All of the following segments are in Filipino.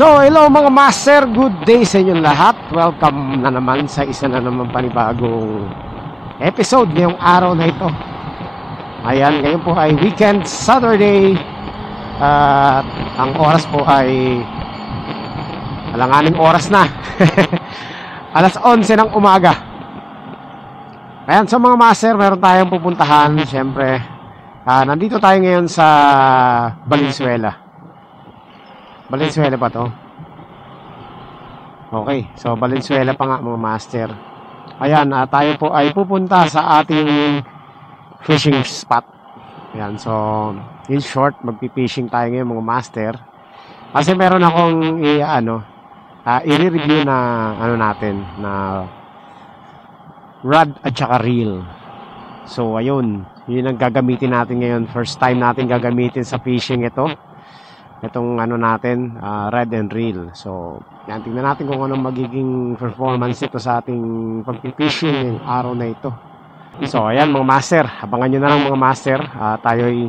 So, hello mga master, good day sa inyong lahat. Welcome na naman sa isa na naman panibagong episode ngayong araw na ito. Ayan, ngayon po ay weekend, Saturday. At ang oras po ay alanganing oras na. Alas 11 ng umaga. Ayan, so mga master, meron tayong pupuntahan. Siyempre, nandito tayo ngayon sa Valenzuela. Valenzuela pa to? Okay, so Valenzuela pa nga mga master. Ayan, tayo po ay pupunta sa ating fishing spot. Ayan, so in short, magpi-fishing tayo ngayon mga master. Kasi meron akong i-review na natin na rod at saka reel. So ayun, yun ang gagamitin natin ngayon. First time natin gagamitin sa fishing itong natin, rod and reel. So yan, tingnan natin kung anong magiging performance ito sa ating pag-fishing ngayong araw na ito. So ayan mga master, abangan nyo na lang mga master. Tayo'y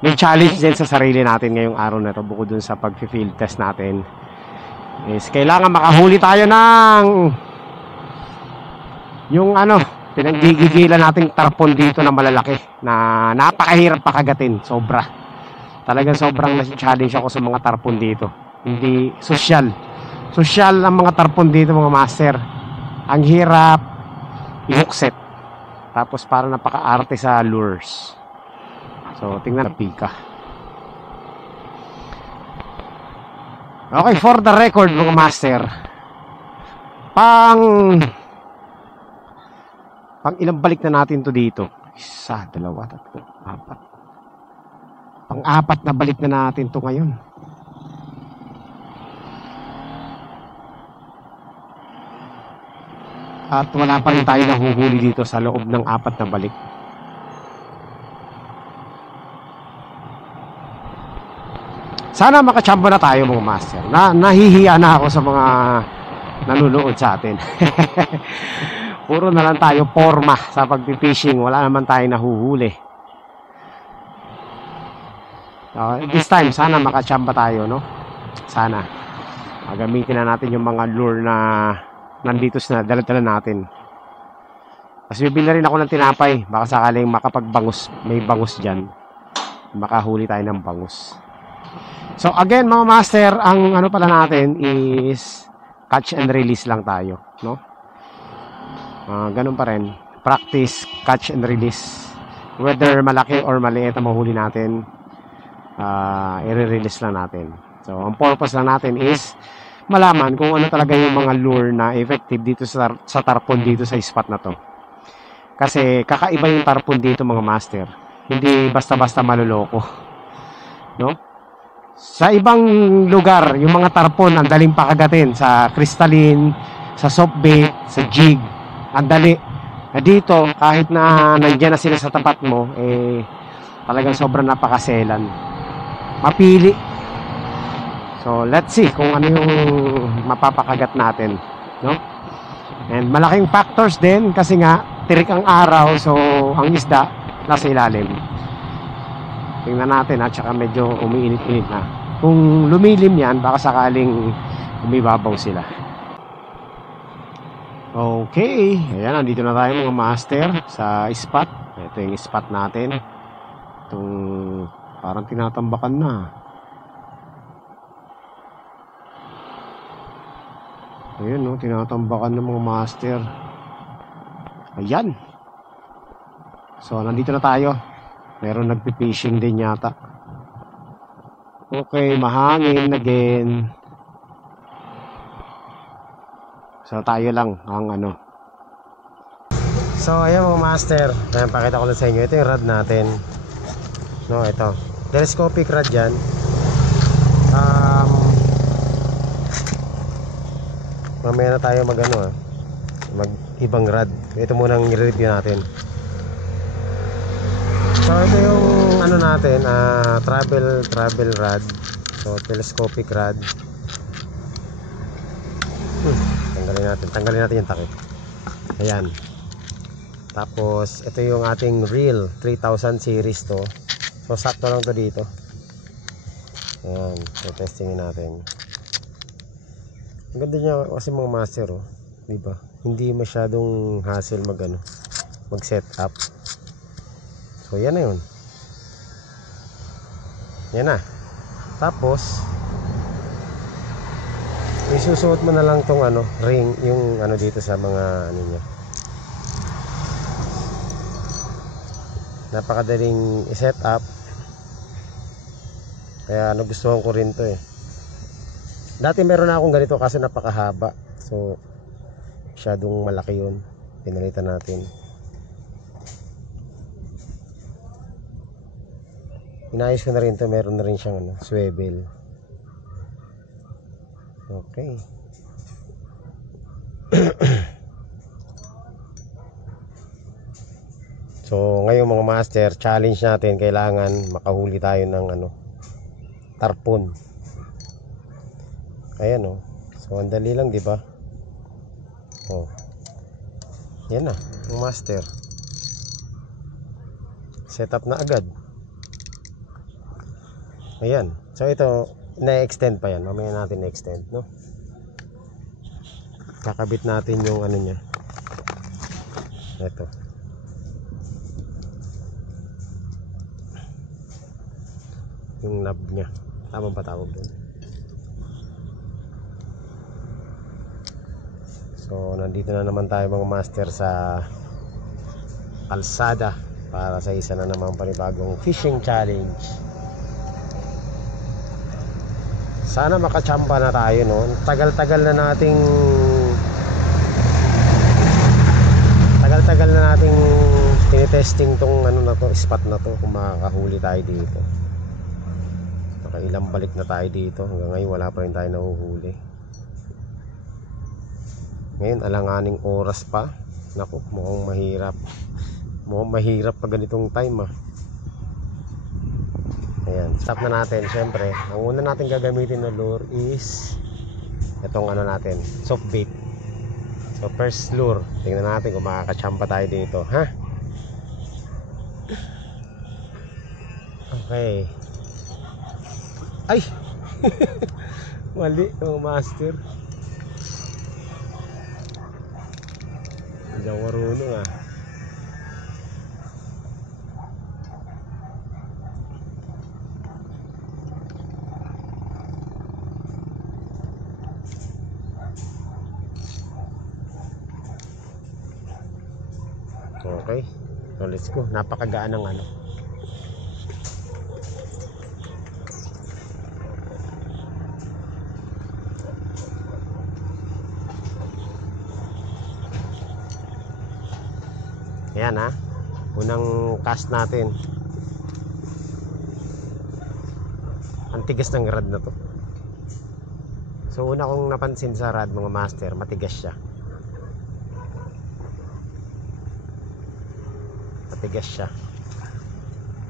may challenge din sa sarili natin ngayong araw na ito. Bukod dun sa pag-field test natin is kailangan makahuli tayo ng yung pinaggigigilan nating tarpon dito na malalaki na napakahirap pakagatin. Talagang sobrang na-challenge ako sa mga tarpon dito. Hindi social ang mga tarpon dito mga master. Ang hirap i-hookset. Tapos parang napaka-arte sa lures. So tingnan na pika. Okay, for the record mga master, pang ilang balik na natin to dito? 1, 2, 3, 4. Pang-apat na balik na natin to ngayon. At wala pa rin tayo nahuhuli dito sa loob ng 4 na balik. Sana makachamba na tayo mga master. Nahihiya na ako sa mga nanonood sa atin. Puro na lang tayo forma sa pag-fishing. Wala naman tayo nahuhuli. This time, sana makachamba tayo, no? Sana. Gamitin na natin yung mga lure na nandito na dala-dala natin. Kasi bibili rin ako ng tinapay. Baka sakaling makapagbangus, may bangus dyan. Makahuli tayo ng bangus. So again, mga master, ang pala natin is catch and release lang tayo, no? Ganun pa rin. Practice, catch and release. Whether malaki or maliit ang mahuli natin, i-release lang natin. So ang purpose lang natin is malaman kung ano talaga yung mga lure na effective dito sa tarpon dito sa spot na to. Kasi kakaiba yung tarpon dito mga master. Hindi basta-basta maluloko, no? Sa ibang lugar, yung mga tarpon ang daling pakagatin sa crystalline, sa soft bait, sa jig. Ang dali. Dito, kahit na nandiyan na sila sa tapat mo, talagang sobrang napakaselan. Mapili. So let's see kung ano yung mapapakagat natin, no? And malaking factors din kasi nga tirik ang araw, so ang isda nasa ilalim. Tingnan natin at saka medyo umiinit-init na. Kung lumilim yan, baka sakaling umibabaw sila. Okay, ayan, nandito na tayo mga master sa spot. Ito yung spot natin. Itong parang tinatambakan na. Ayan, no, tinatambakan ng mga master. Ayan. So, nandito na tayo. Meron nagpi-fishing din yata. Okay, mahangin again. So, tayo lang ang So, ayan mga master. Ayan, pakita ko na sa inyo. Ito yung rod natin. No, ito. Telescopic rod yan. Mamaya na tayo mag ibang rod. Ito munang i-review natin. So ito yung natin, travel rod. So telescopic rod. Tanggalin natin yung takip. Ayan. Tapos ito yung ating reel, 3000 series to. So sakto lang to dito. Ayan, so testingin natin. Ang ganda niya kasi mga master, oh. Diba? Hindi masyadong hassle mag set up. So yan na yun. Yan na. Tapos isusuot mo na lang tong ring, yung dito sa mga niya. Napakadaling i-set up. Kaya nagustuhan ko rin to eh. Dati meron na akong ganito kasi napakahaba. So masyadong malaki yun. Pinalitan natin. Inayos ko na rin to. Meron na rin siyang swivel. Okay. So ngayon mga master, challenge natin, kailangan makahuli tayo ng tarpon. Ayan, oh. So ang dali lang, di ba? Oh. Yan na, mga master. Set up na agad. Ayan. So ito, na-extend pa yan. Mamaya natin na-extend, no? Kakabit natin yung niya. Ito. Yung knob niya. Tama ba tawag doon? So nandito na naman tayo mga master sa kalsada para sa isa na namang panibagong fishing challenge. Sana makachamba na tayo, no? Tagal-tagal na nating tinitesting tong spot na to, kung makakahuli tayo dito. Nakailang balik na tayo dito, hanggang ngayon wala pa rin tayo nahuhuli. Ngayon alanganing oras pa. Naku, mukhang mahirap pag ganitong time, ah. Ayan, stop na natin. Syempre, ang una natin gagamitin na lure is itong natin, soft bait. So first lure, tingnan natin kung makakachamba tayo dito, ha? Okay. Ay! Mali, mga master. Hindi ako marunong, ah. Okay, so let's go. Napakagaan ng Ayan, ha. Unang cast natin. Ang tigas ng rod na to. So una kong napansin sa rod, mga master, matigas siya. Matigas siya.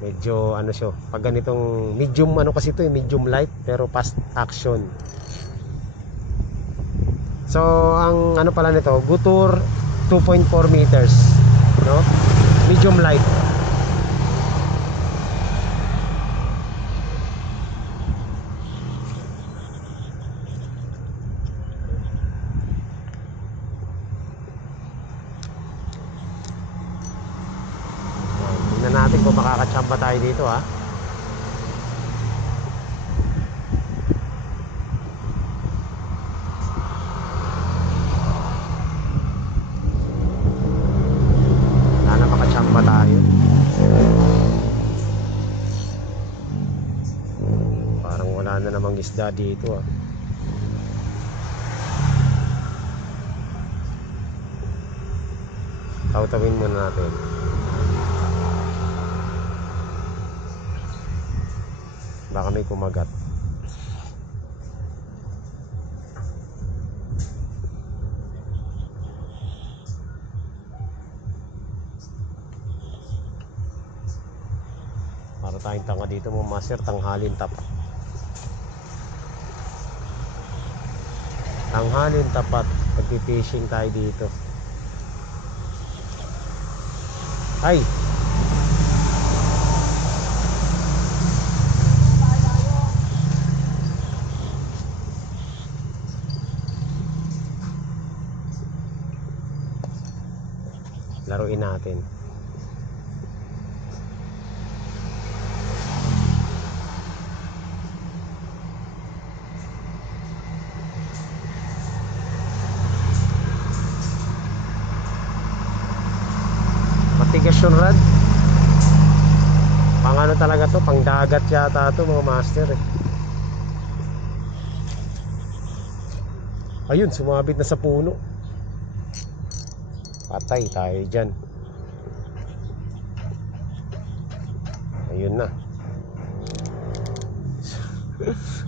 Medyo siya. Pag ganitong medium kasi ito, medium light pero fast action. So ang pala nito, Gutur 2.4 meters, no? Medium light. Tingnan natin kung makakachamba tayo dito, ha. Sana makachamba tayo. Parang wala na namang isda dito, ha. Tautawin muna natin. Baka may kumagat. Para tayong tanga dito, mga master, tanghalin tapat. Tanghalin tapat. Pagpipishing tayo dito. Ay! laruin natin. Matigas yung rad. Pang ano talaga to, pang dagat yata to mga master eh. Ayun, sumabit na sa puno. Patay tayo dyan. Ayun na.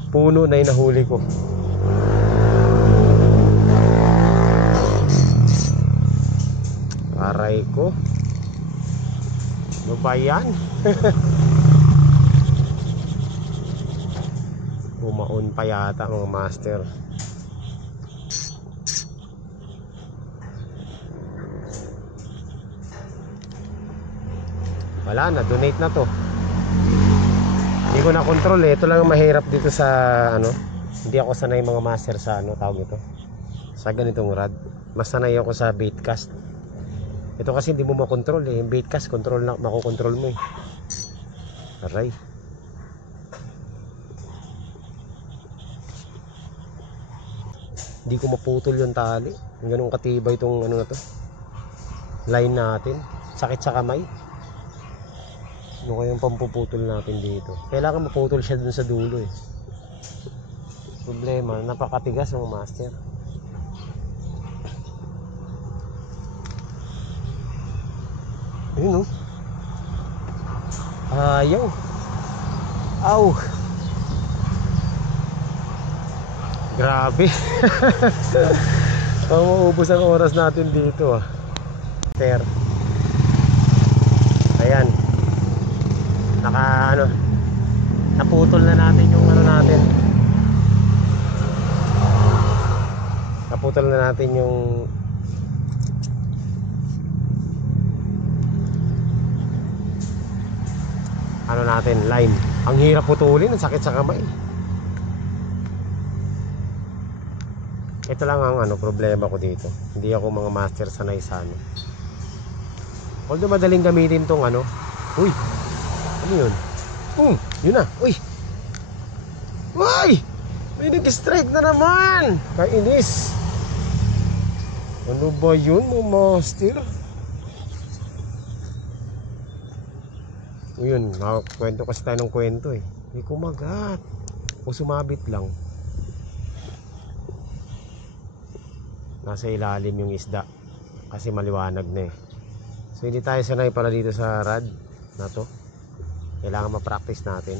Puno na yung nahuli ko. Aray ko. Ano ba yan? Umaon pa yata mga master. Wala na, donate na to. Hindi ko na control eh. Ito lang ang mahirap dito sa ano. Hindi ako sanay mga master sa ano tawag ito. Sa ganitong rod. Mas sanay ako sa bait cast. Ito kasi hindi mo makontrol eh. Yung bait cast control na, makokontrol mo eh. Aray. Hindi ko maputol yung tali. Yung ganun katibay itong ano na to. Line natin. Sakit sa kamay. Ano kayang pampuputol natin dito? Kailangan maputol siya dun sa dulo eh. Problema, napakatigas ng master. Ayun oh. Ayaw. Aw. Grabe. Mauubos ang oras natin dito ah. Ayan. Naputol na natin yung ano natin. Naputol na natin yung ano natin, line. Ang hirap putulin, ang sakit sa kamay. Ito lang ang ano problema ko dito. Hindi ako mga master sanay sa ano. Although madaling gamitin tong ano. Uy. Ano yun? Yun na. Uy. Uy! May nag-strike na naman. Kainis. Ano ba yun mo master? Yun, kwento kasi tayo ng kwento eh. Hindi kumagat. O sumabit lang. Nasa ilalim yung isda. Kasi maliwanag na eh. So hindi tayo sanay pala dito sa rod na to. Kailangan ma-practice natin.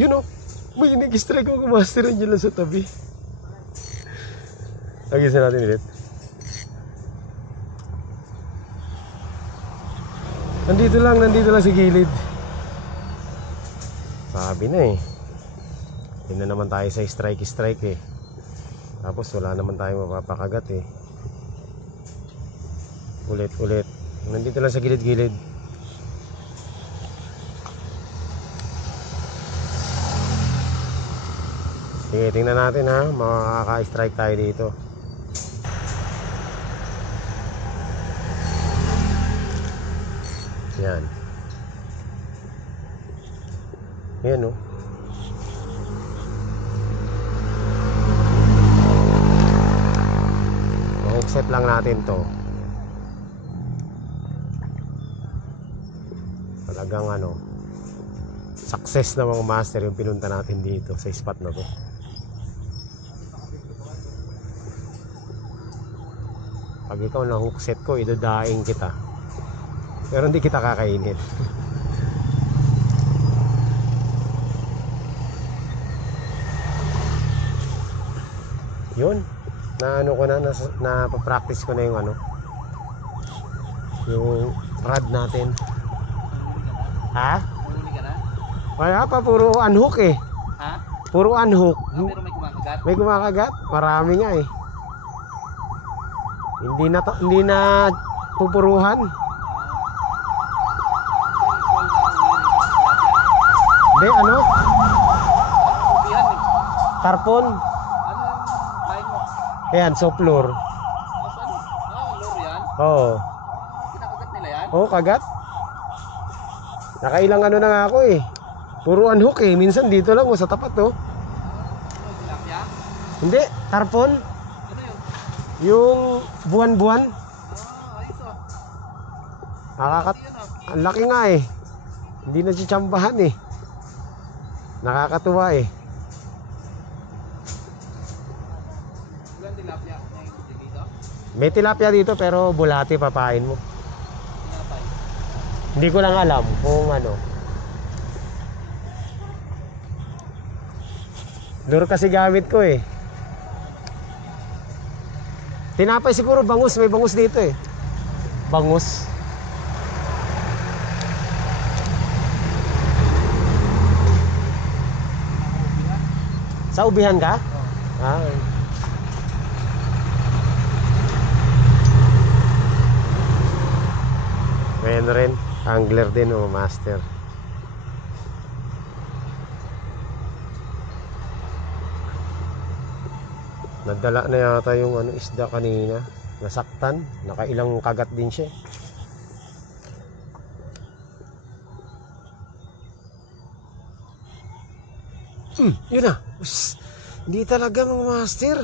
Yun o. May nag-strike ako master dyan lang sa tabi. Agisan natin ulit. Nandito lang sa gilid. Sabi na eh. Hindi na naman tayo sa strike eh. Tapos wala naman tayo mapapakagat eh. Ulit. Nandito lang sa gilid-gilid. Sige, tingnan natin ha. Makaka-strike tayo dito. Yan. Yan o. Ma-hook lang natin to. Talagang ano, success na mga master yung pinunta natin dito sa spot na to. Pag ikaw na hook set ko, idadaing kita. Pero hindi kita kakainin. Yun, na ano ko na pa-practice ko na yung ano, yung rod natin. Ha? Huli ka na? Wala pa, puro unhook eh. Ha? Puro unhook. Pero may kumakagat? May kumakagat, marami nga eh. Hindi na pupuruhan. Be, ano? Upihan eh. Tarpon. Ano yung kain mo? Ayan, soft lure. Lure yan? Oo. Kinakagat nila yan? Oo, kagat. Nakailang ano na nga ako eh. Puro unhook eh. Minsan dito lang sa tapat oh. Ano, tilapia? Hindi, tarpon. Ano yun? Yung buwan-buwan. Ayos ah. Nakakat... Yun ah. Ang laki nga eh. Hindi na siyambahan eh. Nakakatuwa eh. Ilan tilapia? Dito? May tilapia dito pero bulati papain mo. Tinapay. Hindi ko lang alam kung ano. Lure kasi gamit ko eh. Tinapay siguro bangus. May bangus dito eh. Bangus. Sa ubihan ka? Ah. Mayroon rin. Angler din o master. Nadala na yata yung ano, isda kanina. Nasaktan. Nakailang kagat din siya. Yun na. Hindi talaga mga master.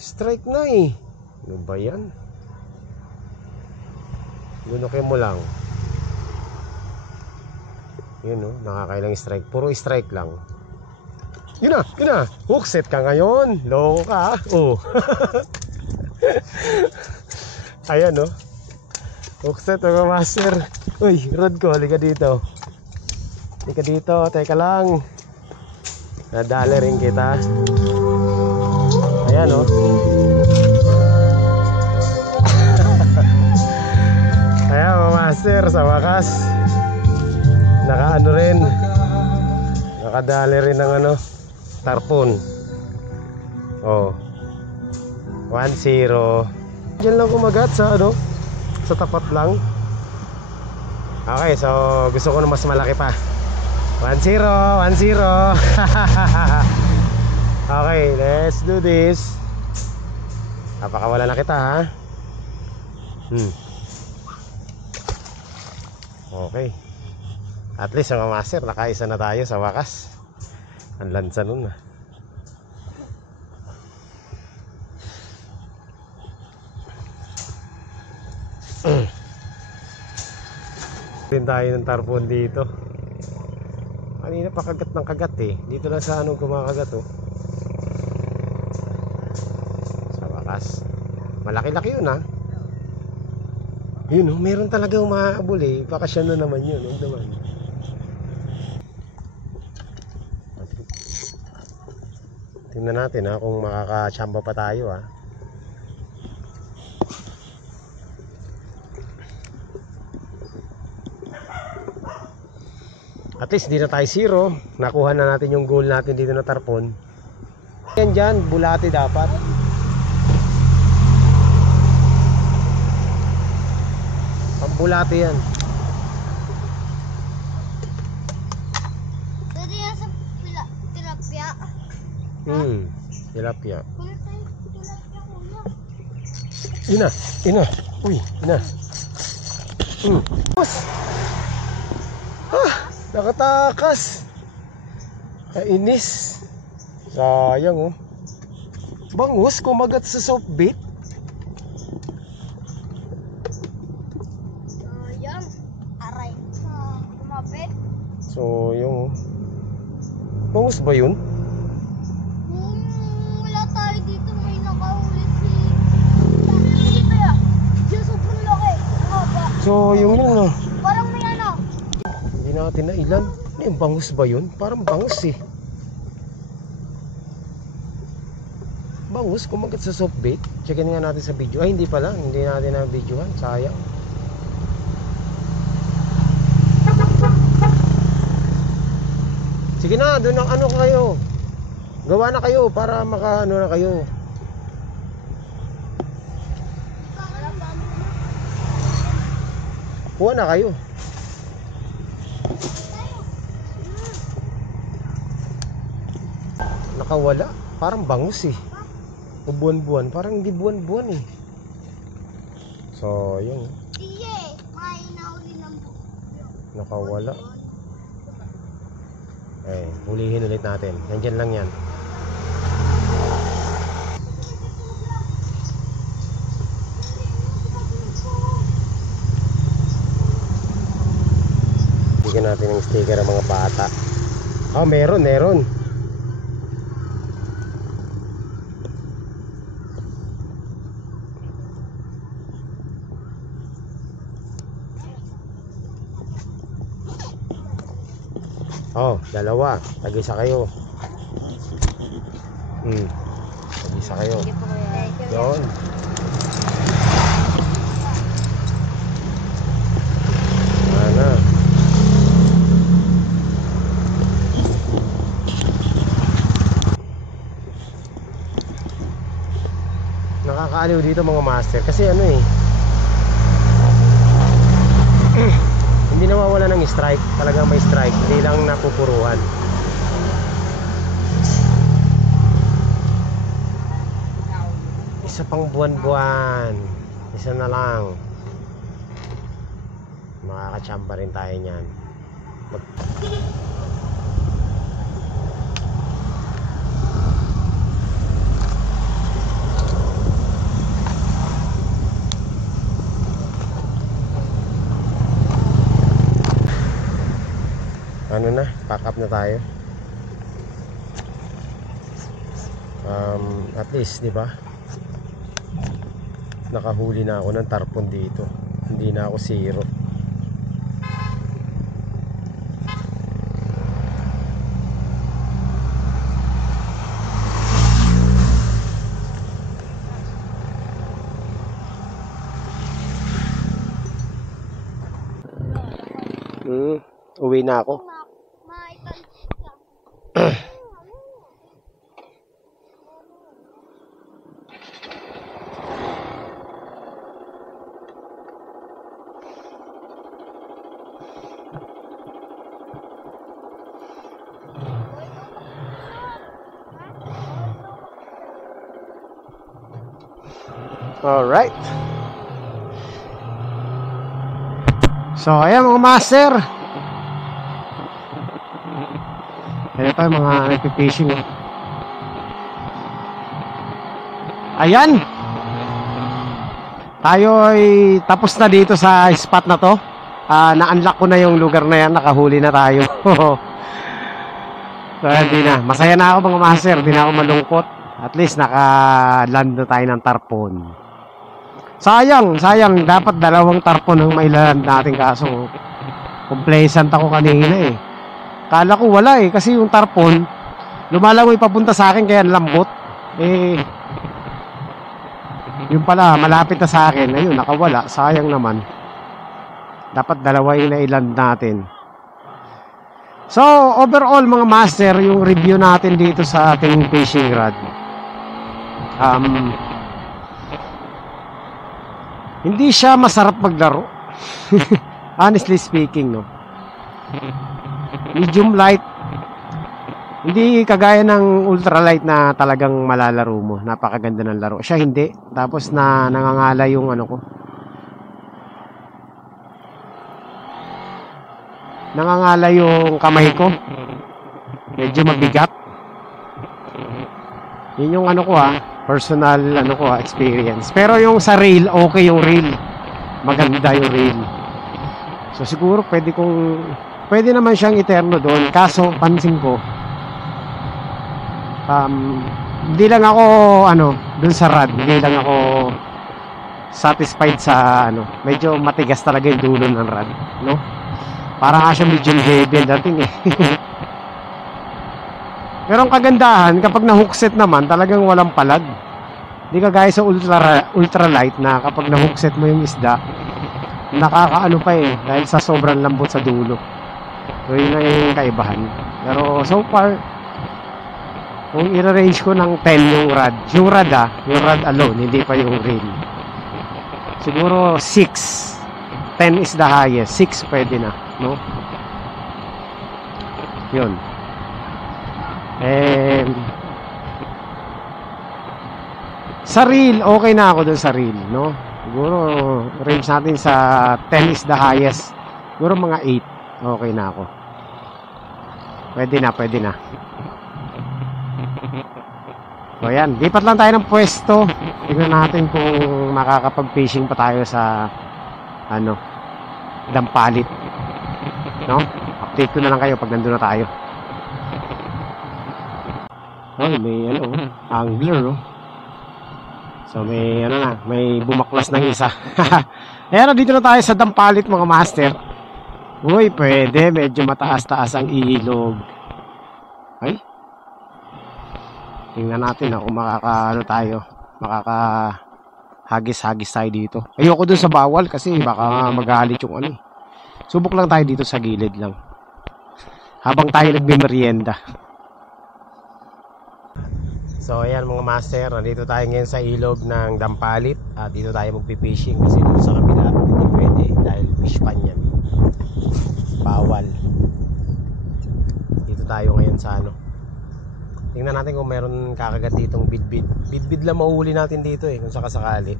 Strike na eh. Ano ba yan? Lunukin mo lang. Yun oh, nakakailang strike. Puro strike lang. Yun na, yun na. Hook set ka ngayon. Loko ka. Oh. Ayan oh. Hook set mga master. Uy, rod ko. Halika dito. Halika dito. Teka lang. Nadali rin kita. Ayan oh. Ayan mga master. Sa wakas. Nakaano rin. Nakadali rin ng ano. Tarpon. Oh. 1-0. Diyan lang kumagat sa ano, sa tapat lang. Okay, so gusto ko na mas malaki pa. 1-0, 1-0. Okay, let's do this. Napakawala na kita ha. Okay. At least mga master, nakaisa na tayo sa wakas. Ang lansa nun ah. Din tayo ng tarpon dito. Kanina pa kagat ng kagat eh. Dito lang sa anong kumakagat oh. Sa wakas. Malaki-laki yun ah. Yun oh, meron talaga umahabol eh. Bakasyon na naman yun. Huwag naman. Tingnan natin ha, kung makakachamba pa tayo ha. At least di na tayo 0. Nakuha na natin yung goal natin dito na tarpon. Yan dyan, bulati dapat. Pambulati yan. Pwede yan sa tilapia. Tilapia. Kulit tayo tilapia kuya. Ina, ina. Uy, ina. Boss. Nakatakas. Kainis. Sayang oh. Bangus kumagat sa soft bait. Sayang. Aray. Kumapit. So yung bangus ba yun? Wala tayo dito. May nakahuli si... Dito ya. Yung sobrang laki. Haba. So yung yun oh. Parang may ano. Hindi natin na ilan. Ano yung bangus ba yun? Parang bangus eh. Bangus kumagat sa soft bait. Checkin nga natin sa video. Ay hindi pala. Hindi natin na videohan. Sayang. Sige na, doon ang ano kayo. Gawa na kayo para maka ano na kayo. Kuha na kayo. Nakawala. Parang bangus eh. O buwan-buwan. Parang hindi buwan-buwan eh. So, yun. Iye, may nahuli ng Nakawala. Eh, hulihin ulit natin. Nandyan lang yan. Bigyan natin ng sticker ang mga bata. Oh, meron. Oh, dalawa. Tag-isa kayo. Tag-isa kayo. Yun. Mana? Nakakaaliw dito mga master kasi ano eh. Hindi nawawala ng strike. Talagang may strike. Hindi lang napupuruan. Isa pang buwan-buwan. Isa na lang. Makakachamba rin tayo niyan. Ano na, pack up na tayo. At least, di ba? Nakahuli na ako ng tarpon dito. Hindi na ako zero. Uwi na ako. Alright. So, ayan mga master. Ayan tayo mga nagpipishing. Ayan. Tayo ay tapos na dito sa spot na to. Na-unlock ko na yung lugar na yan. Nakahuli na tayo. So, hindi na. Masaya na ako mga master. Hindi na ako malungkot. At least naka-land na tayo ng tarpon. Sayang. Dapat dalawang tarpon ang mailand natin. Kaso, complacent ako kanina eh. Kala ko wala eh. Kasi yung tarpon, lumalangoy papunta sa akin kaya lambot. Eh, yung pala, malapit na sa akin. Ayun, nakawala. Sayang naman. Dapat dalawa yung nailand natin. So, overall mga master, yung review natin dito sa ating fishing rod. Hindi siya masarap maglaro. Honestly speaking, no. Medium light. Hindi kagaya ng ultralight na talagang malalaro mo. Napakaganda ng laro. Siya hindi. Tapos nangangala yung ano ko. Nangangala yung kamay ko. Medyo mabigat. Yun yung ano ko personal ano ko experience. Pero yung sa reel, okay yung reel. Maganda yung reel. So siguro pwede naman siyang eterno doon. Kaso pansin ko hindi lang ako doon sa rod, hindi lang ako satisfied sa medyo matigas talaga yung dulo ng rod, no? Parang siya medium heavy dating eh. Pero ang kagandahan, kapag na-hookset naman, talagang walang palag. Hindi kagaya sa ultralight na kapag na-hookset mo yung isda, nakakaano pa eh, dahil sa sobrang lambot sa dulo. So yun na yung kaibahan. Pero so far, kung i-range ko ng 10 yung rod yung rod alone, hindi pa yung reel. Siguro 6. 10 is the highest. 6 pwede na, no? Yun. Sa reel, okay na ako dun sa reel, no? Siguro, range natin sa 10 is the highest. Siguro mga 8, okay na ako. Pwede na, pwede na. So, ayan. Lipat lang tayo ng pwesto. Tignan natin kung makakapag-fishing pa tayo sa, ano, Dampalit. No? Update ko na lang kayo pag nandun na tayo. Ay, may, ano, angler, no? So may ano na, may bumaklas ng isa. Ayan, dito na tayo sa Dampalit mga master. Uy, pwede, medyo mataas-taas ang ilog. Ay. Tingnan natin kung makaka-ano tayo, makaka-hagis-hagis tayo dito. Ayoko dun sa bawal kasi baka magalit yung ano. Subok lang tayo dito sa gilid lang. Habang tayo nagme-merienda. So ayan mga master, nandito tayo ngayon sa ilog ng Dampalit at dito tayo magpipishing kasi dito sa kabila hindi pwede dahil fish pan yan. Bawal. Dito tayo ngayon sa ano. Tingnan natin kung meron kakagat ditong bidbid. Bidbid lang mahuhuli natin dito kung sakasakali.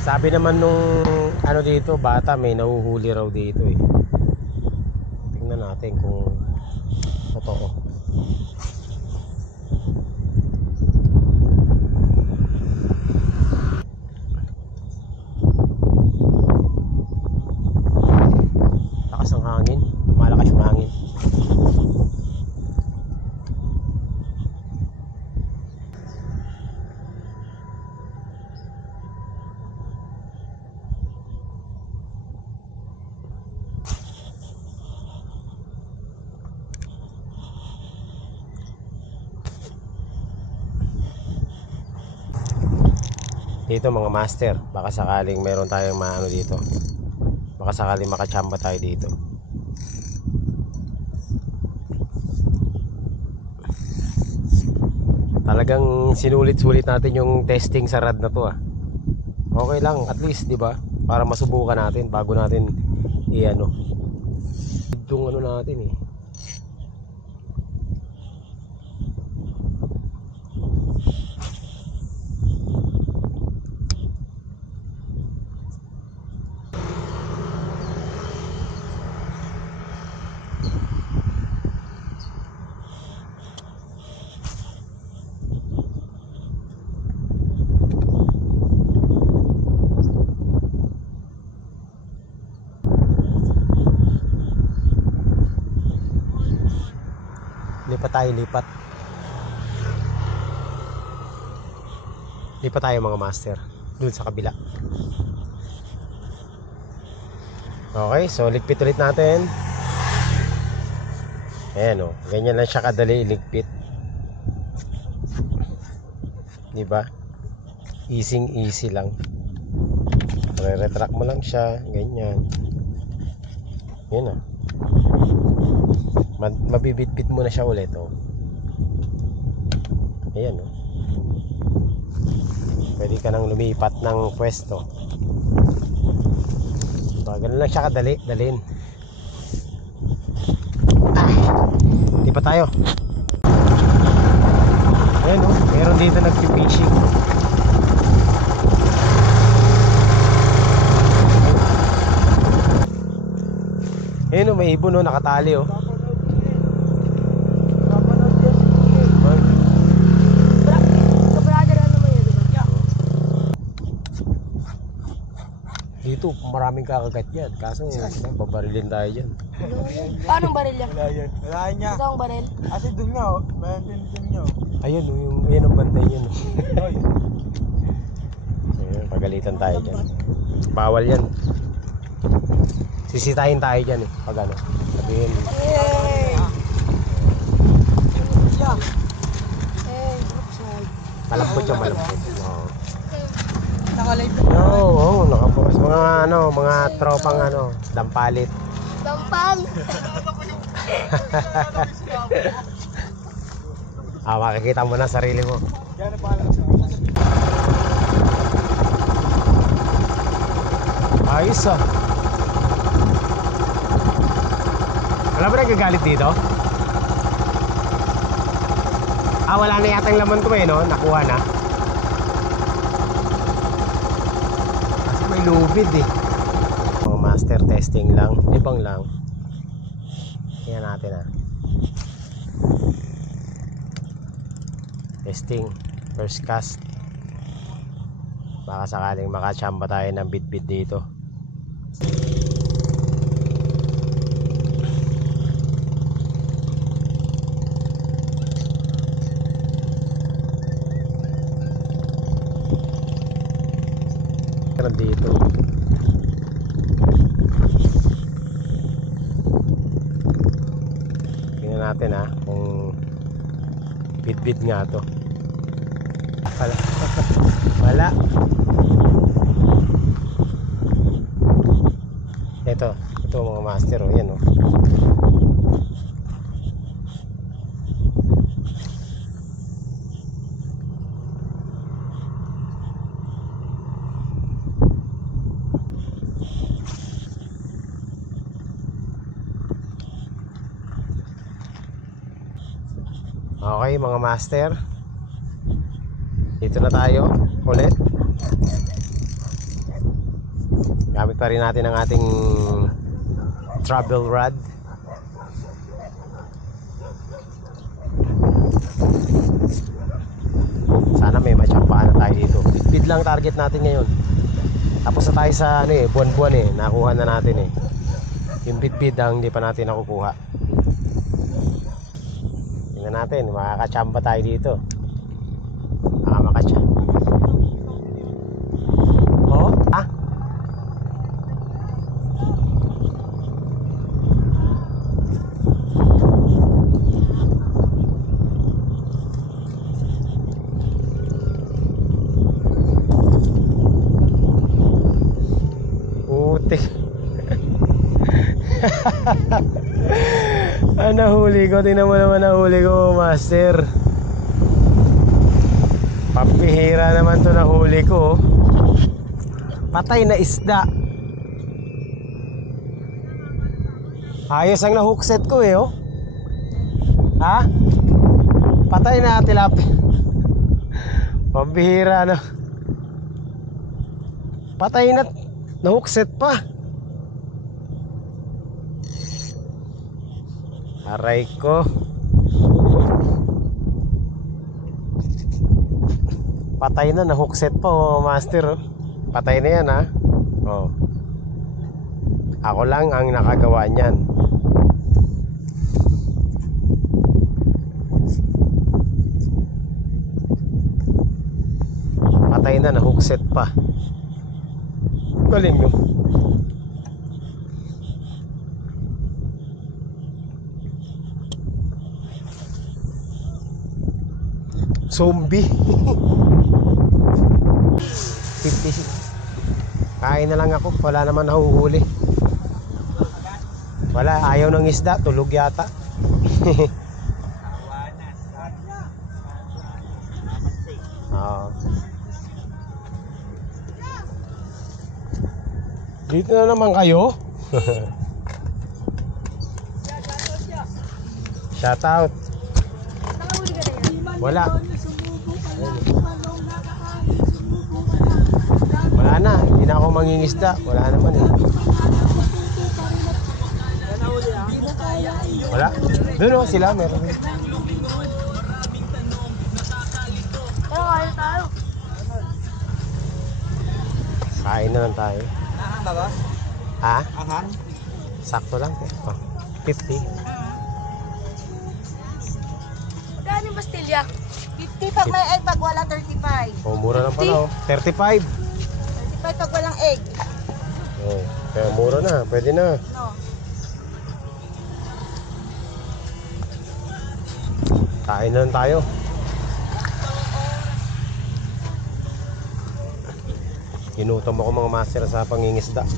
Sabi naman nung ano dito, bata may nahuhuli raw dito Tingnan natin kung totoo. Lakas ang hangin, malakas yung hangin. Dito mga master, baka sakaling meron tayong maano dito. Baka sakaling makachamba tayo dito. Talagang sinulit-sulit natin yung testing sa rad na to Okay lang, at least 'di ba? Para masubukan natin bago natin i-ano. Itong ano natin lipat tayo mga master dun sa kabila. Okay, so ligpit ulit natin. Ayan ganyan lang siya kadali iligpit, diba? Easy lang. Re-retract mo lang siya, ganyan. Yan mabibitbit mo na siya ulit ayan pwede ka nang lumipat ng pwesto. Ganun lang siya kadali, dalhin. Di pa tayo. Ayan meron dito nagpipishing. Ayan may ibon nakatali Dito maraming kakagat yan. Kaso babarilin tayo dyan. Paano baril yan? Wala niya. Ito ang baril? Kasi doon nga mayroon din nyo. Ayun yung ang bantay yun Ayun, pagalitan tayo dyan. Bawal yan. Sisitahin tayo dyan pag ano. Sabihin. Hey! Malambot yung malambot. Nakalive Nakapost. Mga tropang Dampalit. Dampal! Makikita mo na sarili mo. Gano'n pa lang Ayos Wala ba nagagalit dito? Wala na yata yung laman ko no? Nakuha na. Kasi may lubid Mga master, testing lang. Libang lang. Tingnan natin Testing. First cast. Baka sakaling makachamba tayo ng bit-bit dito. Dito tingnan natin kung bit-bit nga to. Wala ito mga master yan Okay mga master, dito na tayo ulit. Gamit pa rin natin ang ating travel rod. Sana may matsampaan na tayo dito. Bit lang target natin ngayon. Tapos na tayo sa buwan-buwan nakuha na natin yung bit ang hindi pa natin nakukuha. Tingnan natin, makakachamba tayo dito. Makachamba. Nahuli ko, tingnan mo naman nahuli ko master. Papihira naman to nahuli ko. Patay na isda. Ayos ang nahookset ko Patay na tilapia. Pambihira patay na nahookset pa. Aray ko. Patay na, nahookset pa master. Patay na yan Ako lang ang nakagawa niyan. Patay na, nahookset pa. Galing Zombie. 50. Kain na lang ako. Wala naman nahuhuli. Wala. Ayaw ng isda. Tulog yata. Dito na naman kayo. Shout out. Wala. Wala na, hindi na ako mangingisda. Wala naman Wala. Doon sila, meron. Kain na lang tayo. Ahang ba ba? Ahang? Sakto lang. 50. Magkano yung pastilya? 50 pag may egg, pag wala 35. Mura lang pala 35. 35 pag walang egg. Kaya mura na, pwede na. No. Kain na lang tayo. Ginutom ako mga master sa pangingisda.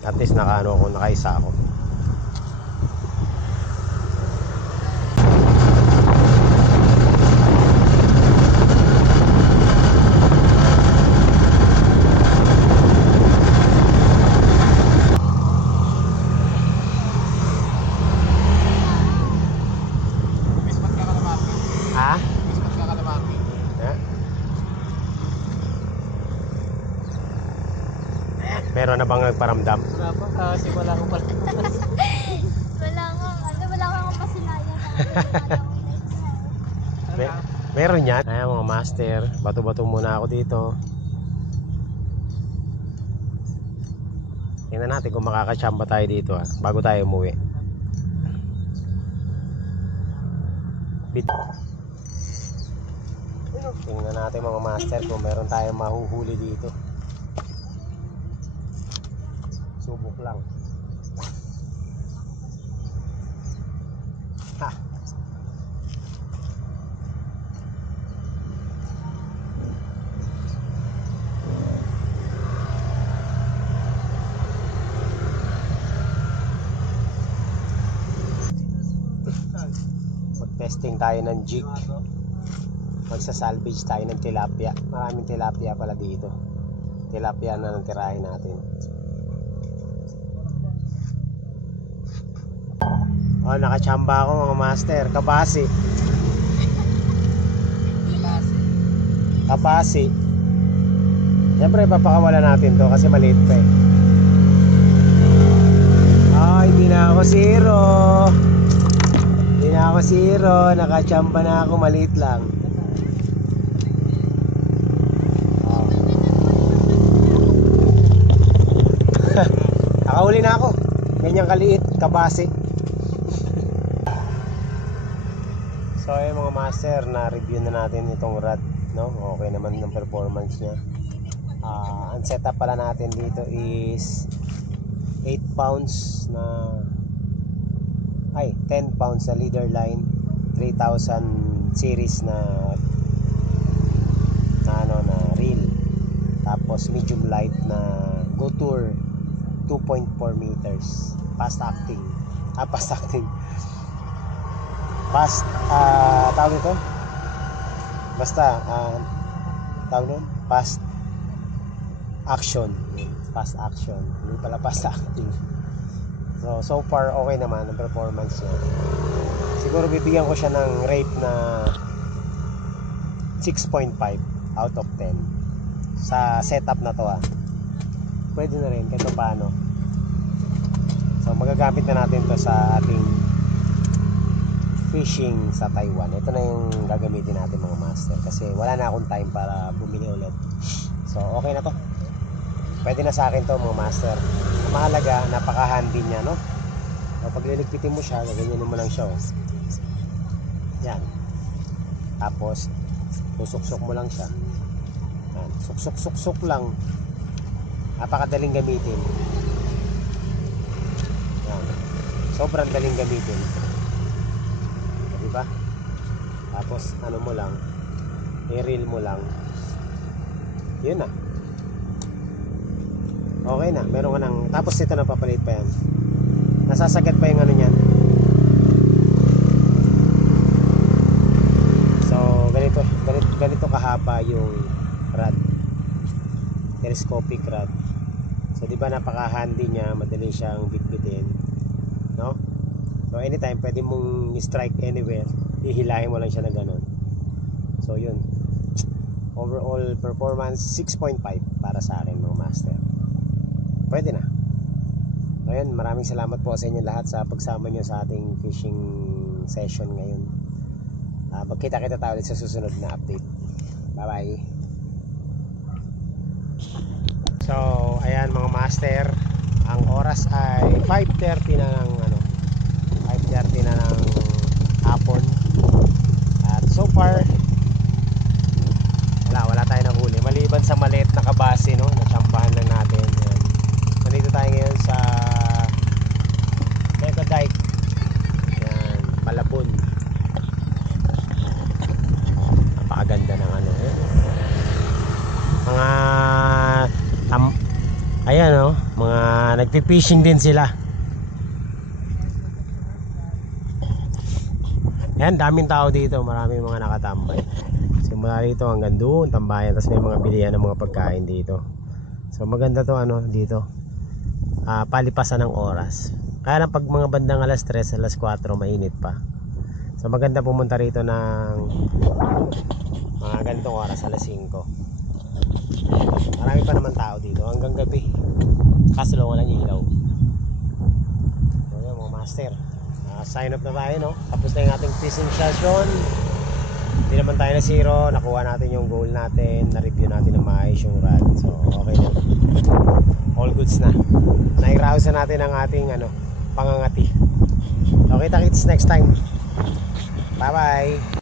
At least nakaisa ako. na bang nagparamdam? Wala pa, kasi wala ko pa. Wala kang pasilayan. Meron yan. Ayan mga master, bato-bato muna ako dito. Tingnan natin kung makakachamba tayo dito bago tayo umuwi. Tingnan natin mga master kung meron tayong mahuhuli dito. Subok lang. Ha. Mag-testing tayo ng jig. Magsa-salvage tayo ng tilapia. Maraming tilapia pala dito. Tilapia na natirahin natin. Oh, nakachamba ako mga master. Kabasi. Kabasi. Siyempre papakawala natin to kasi maliit pa eh. Oh, hindi na ako zero. Hindi na ako zero. Nakachamba na ako, maliit lang. Oh. Nakahuli na ako. Ganyang kaliit, kabasi. So ayun mga master, na-review na natin itong rod, no? Okay naman yung performance niya. Ang setup pala natin dito is 8 pounds na 10 pounds na leader line, 3000 series na reel, tapos medium light na Go Tour 2.4 meters fast acting tawag ito basta tawag nun fast action, hindi pala fast acting. So far okay naman ang performance niya. Siguro bibigyan ko siya ng rate na 6.5 out of 10 sa setup na to Pwede na rin kahit paano. So magagamit na natin to sa ating fishing sa Taiwan. Ito na yung gagamitin natin mga master kasi wala na akong time para bumili ulit. So okay na to. Pwede na sa akin to mga master. Ang mahalaga, napaka-handy niya, no? So, pag liligpitin mo siya, ganyan mo lang siya. Yan. Tapos susuksok mo lang siya. Yan. Suksok lang. Napakadaling gamitin. Yan. Sobrang daling gamitin. Diba? Tapos ano mo lang, i-reel mo lang. Yun na. Okay na, meron ka ng, tapos ito na papalit pa yan. Nasasagat pa yung ano niyan. So ganito kahaba yung rod, telescopic rod. So di ba napaka-handy niya, madali siyang bitbitin, no? So anytime pwede mong strike anywhere, hihilahin mo lang siya na ganun. So yun, overall performance 6.5 para sa akin mga master. Pwede na. Ngayon, maraming salamat po sa inyo lahat sa pagsama nyo sa ating fishing session ngayon. Magkita-kita tayo ulit sa susunod na update. Bye bye. So ayan mga master, ang oras ay 5:30 na ng 5:30 na ng hapon. At so far wala tayo nahuli maliban sa maliit na kabase, no? Natsampahan lang natin. Ayan. Nandito tayo ngayon sa Mega Dike. Ayan, Malabon. Napakaganda ng mga ayan, no? Mga nagpi-fishing din sila. Ayan, daming tao dito, maraming mga nakatambay. Simula rito hanggang doon, tambayan. Tapos may mga bilihan ng mga pagkain dito. So maganda to dito. Palipasan ng oras. Kaya lang pag mga bandang alas 3, alas 4, mainit pa. So maganda pumunta rito ng mga ganitong oras, alas 5. Marami pa naman tao dito hanggang gabi. Kaso lang walang ilaw. So yun mga master, sign up na tayo, no? Tapos na yung ating fishing session. Hindi naman tayo na zero. Nakuha natin yung goal natin. Na-review natin ng maayos yung rod. So okay na. All goods na. Nairaos na natin ang ating pangangati. Okay, kita-kits next time. Bye bye.